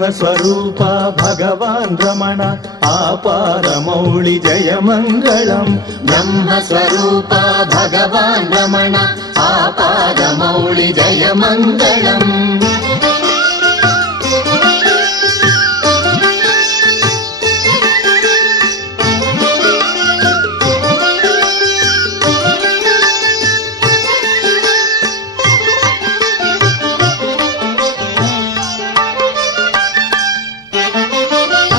బ్రహ్మస్వరూప భగవాన్ రమణ ఆపారమౌళి జయమంగళం. బ్రహ్మస్వరూప భగవాన్ రమణ ఆపాదమౌళి జయమంగళం.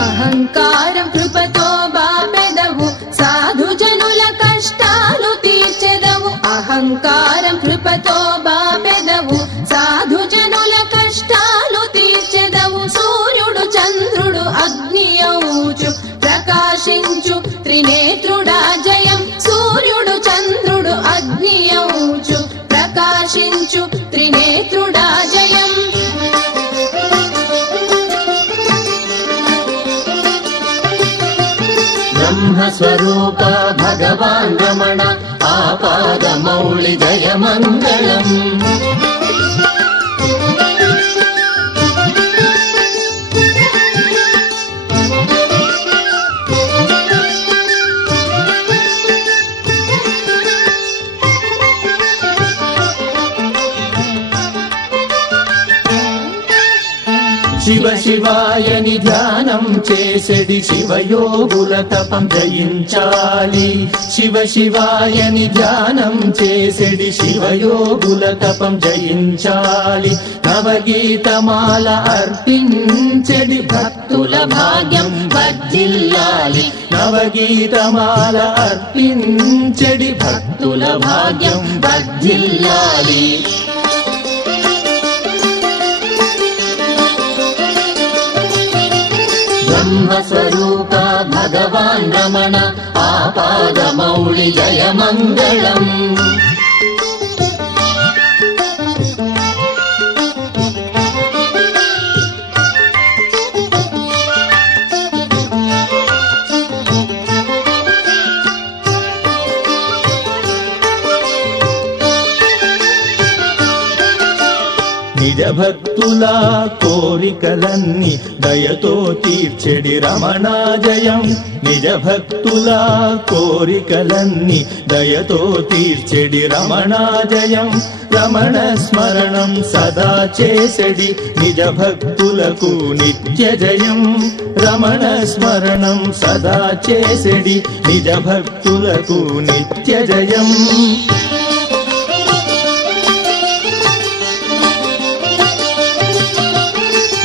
అహంకారం కృపతో బాపెదవు సాధు జనుల కష్టాలు తీర్చెదవు. అహంకారం కృపతో బాపెదవు సాధు జనుల కష్టాలు తీర్చెదవు. సూర్యుడు చంద్రుడు అగ్ని అవుచు ప్రకాశించు త్రినేత్రుడా జయం. సూర్యుడు చంద్రుడు అగ్ని అవుచు ప్రకాశించు త్రినేత్రుడా జయం. బ్రహ్మస్వరూప భగవాన్ రమణ ఆపాదమౌళి జయమంగళం. శివ శివాయని ధ్యానం చేసెడి శివయోగుల తపం జయించాలి. శివ శివాయని ధ్యానం చేసెడి శివయోగుల తపం జయించాలి. నవగీతమాల అర్పించెడి భక్తుల భాగ్యం వర్ధిల్లాలి. నవగీతమాల అర్పించెడి భక్తుల భాగ్యం వర్ధిల్లాలి. బ్రహ్మస్వరూప భగవాన్ రమణ ఆపాదమౌళి జయమంగళం. నిజ భక్తుల కోరికలన్నీ దయతో తీర్చెడి రమణా జయం. నిజ భక్తుల కోరికలన్నీ దయతో తీర్చెడి రమణా జయం. రమణ స్మరణం సదా చేసెడి నిజ భక్తులకు నిత్య జయం. రమణ స్మరణం సదా చేసెడి నిజ భక్తులకు నిత్య జయం.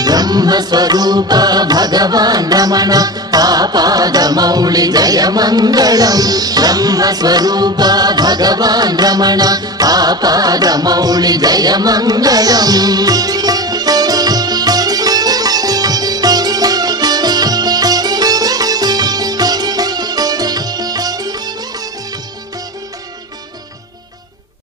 బ్రహ్మస్వరూప భగవాన్ రమణ ఆపాదమౌళి జయమంగళం. బ్రహ్మస్వరూప భగవాన్ రమణ ఆపాదమౌళి జయమంగళం.